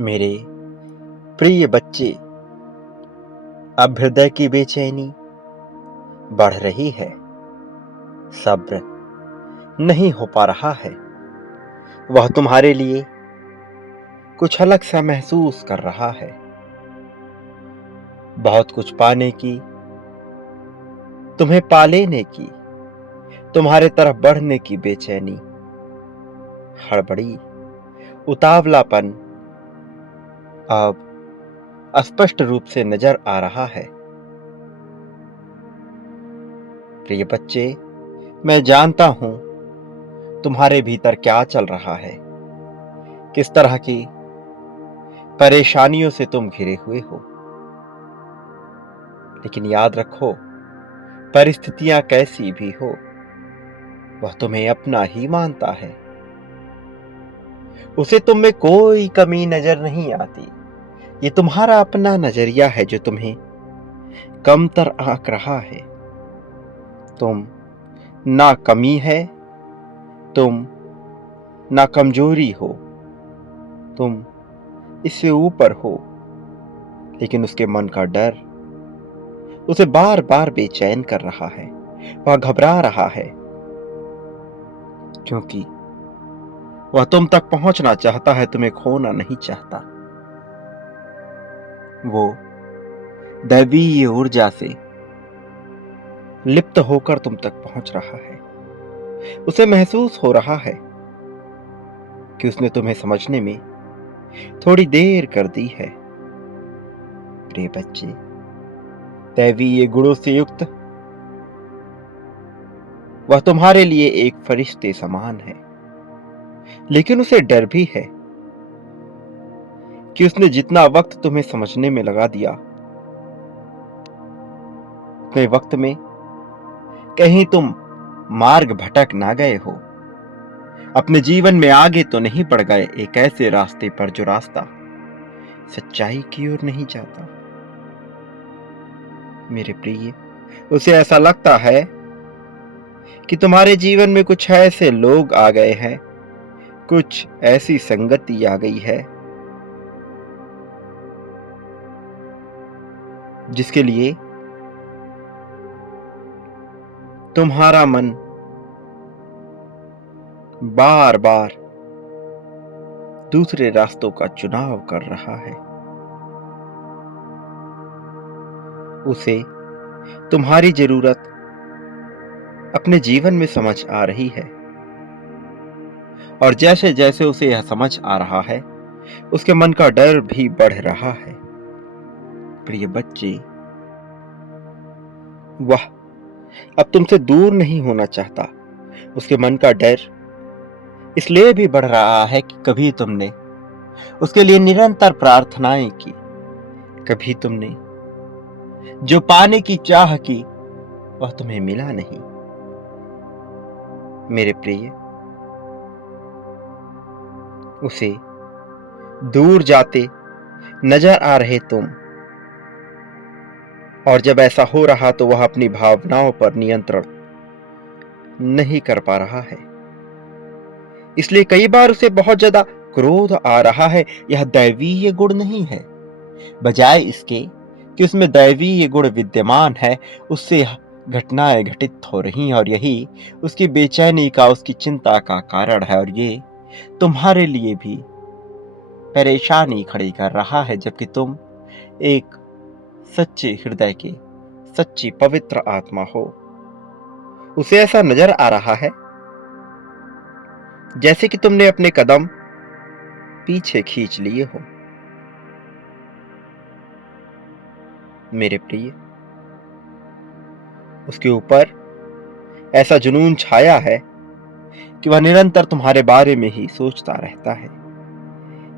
मेरे प्रिय बच्चे, अब हृदय की बेचैनी बढ़ रही है। सब्र नहीं हो पा रहा है। वह तुम्हारे लिए कुछ अलग सा महसूस कर रहा है। बहुत कुछ पाने की, तुम्हें पा लेने की, तुम्हारे तरफ बढ़ने की बेचैनी, हड़बड़ी, उतावलापन अब स्पष्ट रूप से नजर आ रहा है। प्रिय बच्चे, मैं जानता हूं तुम्हारे भीतर क्या चल रहा है, किस तरह की परेशानियों से तुम घिरे हुए हो। लेकिन याद रखो, परिस्थितियां कैसी भी हो, वह तुम्हें अपना ही मानता है। उसे तुम में कोई कमी नजर नहीं आती। ये तुम्हारा अपना नजरिया है जो तुम्हें कमतर आंक रहा है। तुम ना कमी है, तुम ना कमजोरी हो, तुम इससे ऊपर हो। लेकिन उसके मन का डर उसे बार बार बेचैन कर रहा है। वह घबरा रहा है क्योंकि वह तुम तक पहुंचना चाहता है, तुम्हें खोना नहीं चाहता। वो दैवीय ऊर्जा से लिप्त होकर तुम तक पहुंच रहा है। उसे महसूस हो रहा है कि उसने तुम्हें समझने में थोड़ी देर कर दी है। प्रिय बच्चे, दैवीय गुणों से युक्त वह तुम्हारे लिए एक फरिश्ते समान है। लेकिन उसे डर भी है कि उसने जितना वक्त तुम्हें समझने में लगा दिया, उतने वक्त में कहीं तुम मार्ग भटक ना गए हो, अपने जीवन में आगे तो नहीं बढ़ गए एक ऐसे रास्ते पर जो रास्ता सच्चाई की ओर नहीं जाता। मेरे प्रिय, उसे ऐसा लगता है कि तुम्हारे जीवन में कुछ ऐसे लोग आ गए हैं, कुछ ऐसी संगति आ गई है जिसके लिए तुम्हारा मन बार बार दूसरे रास्तों का चुनाव कर रहा है। उसे तुम्हारी जरूरत अपने जीवन में समझ आ रही है, और जैसे जैसे उसे यह समझ आ रहा है, उसके मन का डर भी बढ़ रहा है। प्रिय बच्चे, वह अब तुमसे दूर नहीं होना चाहता। उसके मन का डर इसलिए भी बढ़ रहा है कि कभी तुमने उसके लिए निरंतर प्रार्थनाएं की, कभी तुमने जो पाने की चाह की वह तुम्हें मिला नहीं। मेरे प्रिय, उसे दूर जाते नजर आ रहे तुम, और जब ऐसा हो रहा तो वह अपनी भावनाओं पर नियंत्रण नहीं कर पा रहा है। इसलिए कई बार उसे बहुत ज्यादा क्रोध आ रहा है। यह दैवीय गुण नहीं है। बजाय इसके कि उसमें दैवीय गुण विद्यमान है, उससे घटनाएं घटित हो रही हैं, और यही उसकी बेचैनी का, उसकी चिंता का कारण है। और ये तुम्हारे लिए भी परेशानी खड़ी कर रहा है, जबकि तुम एक सच्चे हृदय के, सच्ची पवित्र आत्मा हो। उसे ऐसा नजर आ रहा है जैसे कि तुमने अपने कदम पीछे खींच लिए हो। मेरे प्रिय, उसके ऊपर ऐसा जुनून छाया है कि वह निरंतर तुम्हारे बारे में ही सोचता रहता है।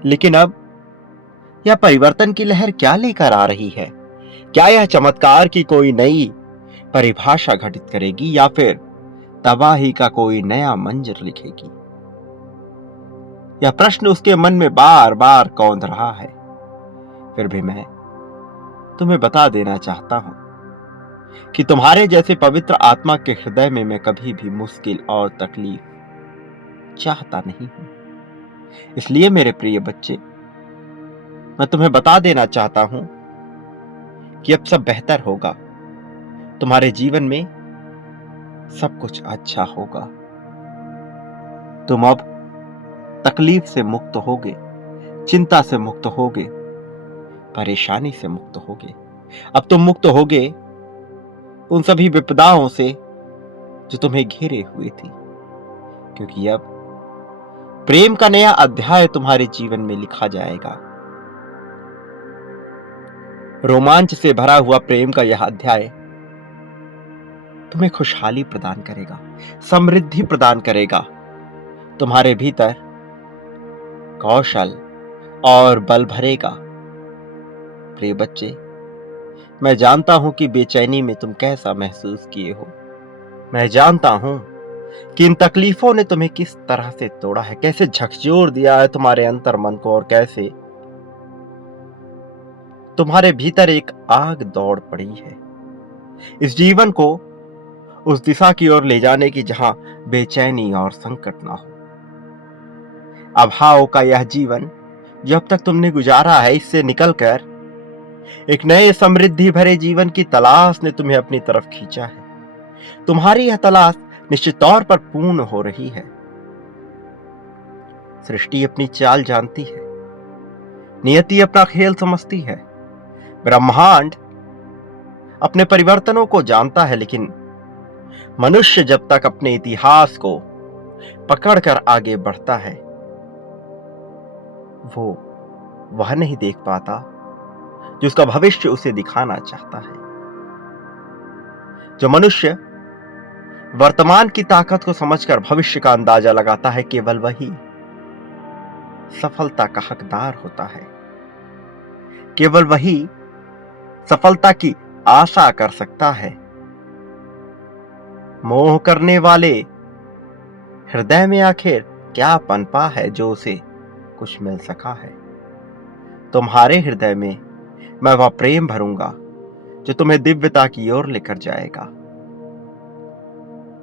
लेकिन अब यह परिवर्तन की लहर क्या लेकर आ रही है? क्या यह चमत्कार की कोई नई परिभाषा घटित करेगी, या फिर तबाही का कोई नया मंजर लिखेगी? यह प्रश्न उसके मन में बार बार कौंध रहा है। फिर भी मैं तुम्हें बता देना चाहता हूं कि तुम्हारे जैसे पवित्र आत्मा के हृदय में मैं कभी भी मुश्किल और तकलीफ चाहता नहीं हूं। इसलिए मेरे प्रिय बच्चे, मैं तुम्हें बता देना चाहता हूं कि अब सब बेहतर होगा। तुम्हारे जीवन में सब कुछ अच्छा होगा। तुम अब तकलीफ से मुक्त होगे, चिंता से मुक्त होगे, परेशानी से मुक्त होगे। अब तुम मुक्त होगे उन सभी विपदाओं से जो तुम्हें घेरे हुए थी, क्योंकि अब प्रेम का नया अध्याय तुम्हारे जीवन में लिखा जाएगा। रोमांच से भरा हुआ प्रेम का यह अध्याय तुम्हें खुशहाली प्रदान करेगा, समृद्धि प्रदान करेगा। तुम्हारे भीतर कौशल और बल भरेगा। प्रिय बच्चे, मैं जानता हूं कि बेचैनी में तुम कैसा महसूस किए हो। मैं जानता हूं कि इन तकलीफों ने तुम्हें किस तरह से तोड़ा है, कैसे झकझोर दिया है तुम्हारे अंतर मन को, और कैसे तुम्हारे भीतर एक आग दौड़ पड़ी है इस जीवन को उस दिशा की ओर ले जाने की जहां बेचैनी और संकट ना हो। अभाव का यह जीवन जो अब तक तुमने गुजारा है, इससे निकलकर एक नए समृद्धि भरे जीवन की तलाश ने तुम्हें अपनी तरफ खींचा है। तुम्हारी यह तलाश निश्चित तौर पर पूर्ण हो रही है। सृष्टि अपनी चाल जानती है, नियति अपना खेल समझती है, ब्रह्मांड अपने परिवर्तनों को जानता है, लेकिन मनुष्य जब तक अपने इतिहास को पकड़कर आगे बढ़ता है, वो वह नहीं देख पाता जो उसका भविष्य उसे दिखाना चाहता है। जो मनुष्य वर्तमान की ताकत को समझकर भविष्य का अंदाजा लगाता है, केवल वही सफलता का हकदार होता है। केवल वही सफलता की आशा कर सकता है। मोह करने वाले हृदय में आखिर क्या पनपा है जो उसे कुछ मिल सका है। तुम्हारे हृदय में मैं वह प्रेम भरूंगा जो तुम्हें दिव्यता की ओर लेकर जाएगा।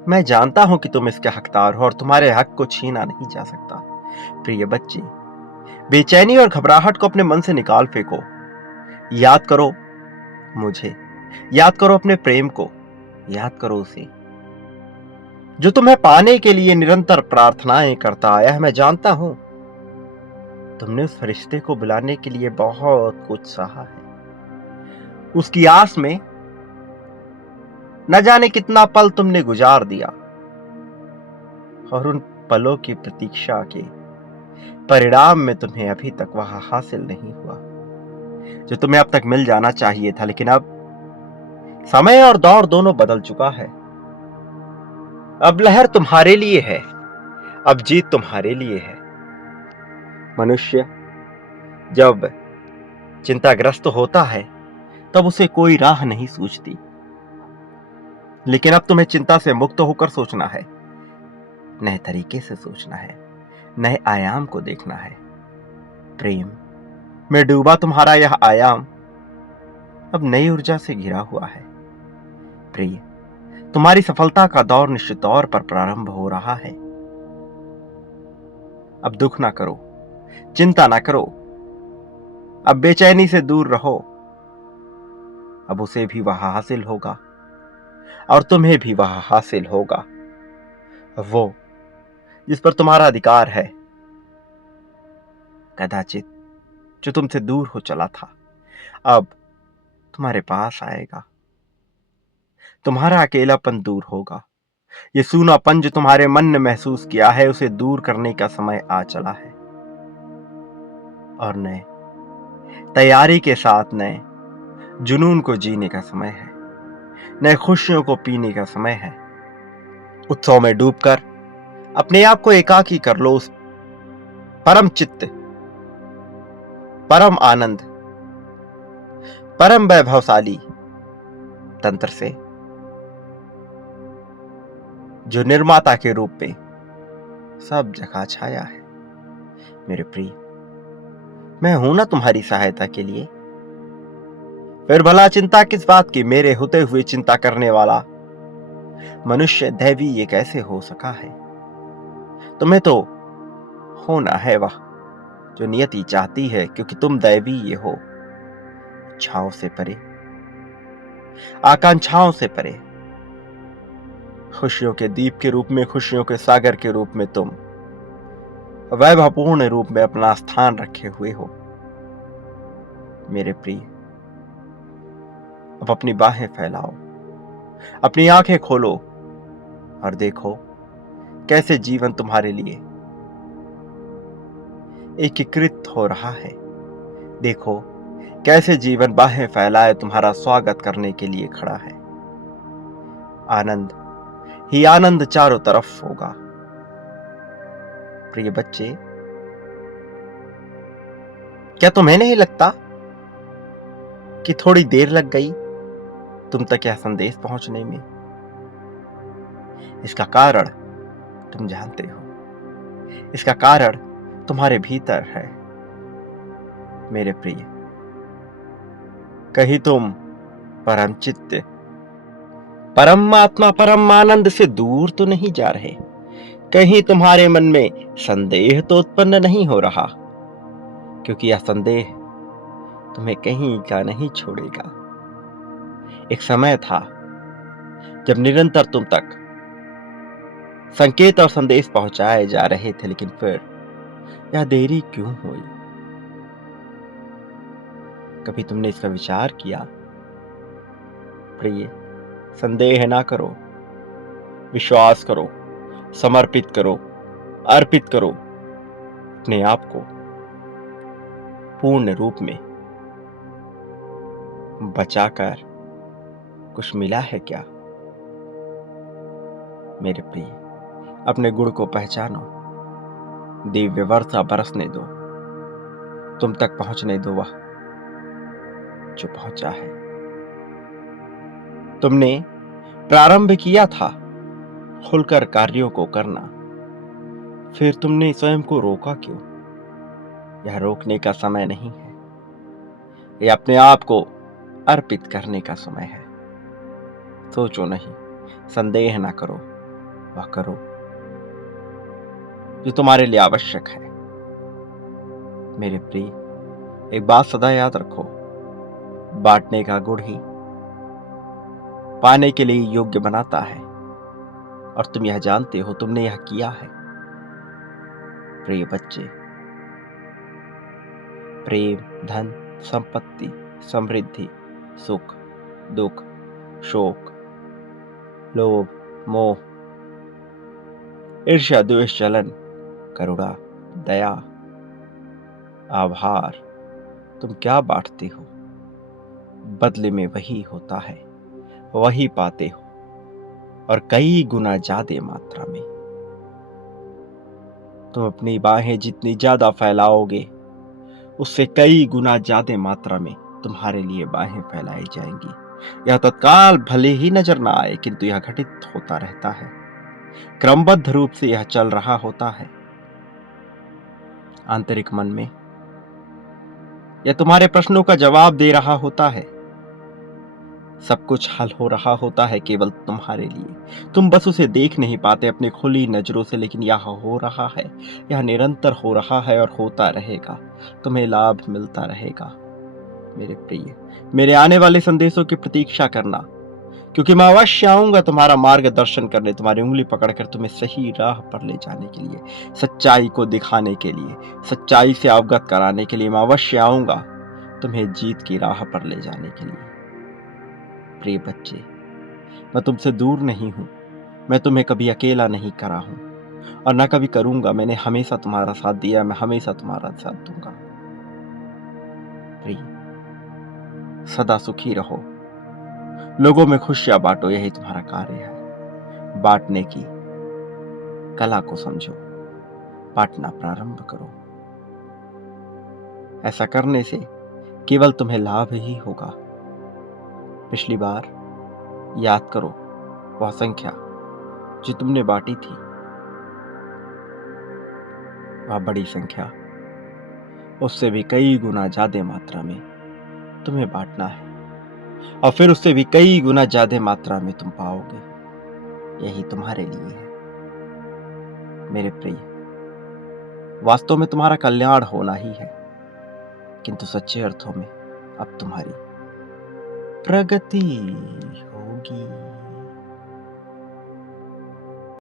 मैं जानता हूं कि तुम इसके हकदार हो और तुम्हारे हक को छीना नहीं जा सकता। प्रिय बच्चे, बेचैनी और घबराहट को अपने मन से निकाल फेंको। याद करो मुझे, याद करो अपने प्रेम को, याद करो उसे जो तुम्हें पाने के लिए निरंतर प्रार्थनाएं करता आया है। मैं जानता हूं तुमने उस फरिश्ते को बुलाने के लिए बहुत कुछ सहा है। उसकी आस में न जाने कितना पल तुमने गुजार दिया, और उन पलों की प्रतीक्षा के परिणाम में तुम्हें अभी तक वह हासिल नहीं हुआ जो तुम्हें अब तक मिल जाना चाहिए था। लेकिन अब समय और दौर दोनों बदल चुका है। अब लहर तुम्हारे लिए है, अब जीत तुम्हारे लिए है। मनुष्य जब चिंताग्रस्त होता है तब उसे कोई राह नहीं सूझती, लेकिन अब तुम्हें चिंता से मुक्त होकर सोचना है, नए तरीके से सोचना है, नए आयाम को देखना है। प्रेम में डूबा तुम्हारा यह आयाम अब नई ऊर्जा से घिरा हुआ है। प्रिय, तुम्हारी सफलता का दौर निश्चित तौर पर प्रारंभ हो रहा है। अब दुख ना करो, चिंता ना करो, अब बेचैनी से दूर रहो। अब उसे भी वह हासिल होगा और तुम्हें भी वह हासिल होगा, वो जिस पर तुम्हारा अधिकार है। कदाचित जो तुमसे दूर हो चला था अब तुम्हारे पास आएगा। तुम्हारा अकेलापन दूर होगा। ये सूनापन जो तुम्हारे मन ने महसूस किया है, उसे दूर करने का समय आ चला है, और नए तैयारी के साथ नए जुनून को जीने का समय है, नए खुशियों को पीने का समय है। उत्सव में डूबकर अपने आप को एकाकी कर लो उस परम चित्त, परम आनंद, परम वैभवशाली तंत्र से जो निर्माता के रूप में सब जगह छाया है। मेरे प्रिय, मैं हूं ना तुम्हारी सहायता के लिए। फिर भला चिंता किस बात की? मेरे होते हुए चिंता करने वाला मनुष्य दैवी ये कैसे हो सका है? तुम्हें तो होना है वह जो नियति चाहती है, क्योंकि तुम दैवी ये हो, इच्छाओं से परे, आकांक्षाओं से परे, खुशियों के दीप के रूप में, खुशियों के सागर के रूप में तुम वैभवपूर्ण रूप में अपना स्थान रखे हुए हो। मेरे प्रिय, अब अपनी बाहें फैलाओ, अपनी आंखें खोलो और देखो कैसे जीवन तुम्हारे लिए एकीकृत हो रहा है। देखो कैसे जीवन बाहें फैलाए तुम्हारा स्वागत करने के लिए खड़ा है। आनंद ही आनंद चारों तरफ होगा। प्रिय बच्चे, क्या तुम्हें नहीं लगता कि थोड़ी देर लग गई तुम तक यह संदेश पहुंचने में? इसका कारण तुम जानते हो, इसका कारण तुम्हारे भीतर है। मेरे प्रिय, कहीं तुम परम चित्त, परम आत्मा, परम आनंद से दूर तो नहीं जा रहे? कहीं तुम्हारे मन में संदेह तो उत्पन्न नहीं हो रहा? क्योंकि यह संदेह तुम्हें कहीं का नहीं छोड़ेगा। एक समय था जब निरंतर तुम तक संकेत और संदेश पहुंचाए जा रहे थे, लेकिन फिर यह देरी क्यों हुई? कभी तुमने इसका विचार किया? प्रिय, संदेह ना करो, विश्वास करो, समर्पित करो, अर्पित करो अपने आप को पूर्ण रूप में। बचाकर कुछ मिला है क्या? मेरे प्रिय, अपने गुण को पहचानो, दिव्य वर्षा बरसने दो, तुम तक पहुंचने दो वह जो पहुंचा है। तुमने प्रारंभ किया था खुलकर कार्यों को करना, फिर तुमने स्वयं को रोका क्यों? यह रोकने का समय नहीं है, यह अपने आप को अर्पित करने का समय है। सोचो नहीं, संदेह ना करो, वह करो जो तुम्हारे लिए आवश्यक है। मेरे प्रिय, एक बात सदा याद रखो, बांटने का गुण ही पाने के लिए योग्य बनाता है, और तुम यह जानते हो, तुमने यह किया है। प्रिय बच्चे, प्रेम, धन, संपत्ति, समृद्धि, सुख, दुख, शोक, लोभ, मोह, ईर्ष्या, द्वेष, जलन, करुणा, दया, आभार, तुम क्या बांटते हो, बदले में वही होता है, वही पाते हो, और कई गुना ज्यादा मात्रा में। तुम अपनी बाहें जितनी ज्यादा फैलाओगे, उससे कई गुना ज्यादा मात्रा में तुम्हारे लिए बाहें फैलाई जाएंगी। यह तत्काल भले ही नजर ना आए, किंतु यह घटित होता रहता है, क्रमबद्ध रूप से यह चल रहा होता है। आंतरिक मन में यह तुम्हारे प्रश्नों का जवाब दे रहा होता है। सब कुछ हल हो रहा होता है केवल तुम्हारे लिए। तुम बस उसे देख नहीं पाते अपनी खुली नजरों से, लेकिन यह हो रहा है, यह निरंतर हो रहा है और होता रहेगा। तुम्हें लाभ मिलता रहेगा। मेरे प्रिय, मेरे आने वाले संदेशों की प्रतीक्षा करना, क्योंकि मैं अवश्य आऊंगा तुम्हारा मार्गदर्शन करने, तुम्हारी उंगली पकड़कर तुम्हें सही राह पर ले जाने के लिए, सच्चाई को दिखाने के लिए, सच्चाई से अवगत कराने के लिए मैं अवश्य आऊंगा, तुम्हें जीत की राह पर ले जाने के लिए। प्रिय बच्चे, मैं तुमसे दूर नहीं हूं, मैं तुम्हें कभी अकेला नहीं करा हूं और न कभी करूंगा। मैंने हमेशा तुम्हारा साथ दिया, मैं हमेशा तुम्हारा साथ दूंगा। प्रिय, सदा सुखी रहो, लोगों में खुशियां बांटो, यही तुम्हारा कार्य है। बांटने की कला को समझो, बांटना प्रारंभ करो। ऐसा करने से केवल तुम्हें लाभ ही होगा। पिछली बार याद करो, वह संख्या जो तुमने बांटी थी, वह बड़ी संख्या, उससे भी कई गुना ज्यादा मात्रा में तुम्हें बांटना है, और फिर उससे भी कई गुना ज्यादा मात्रा में तुम पाओगे। यही तुम्हारे लिए है। मेरे प्रिय, वास्तव में तुम्हारा कल्याण होना ही है, किंतु सच्चे अर्थों में अब तुम्हारी प्रगति।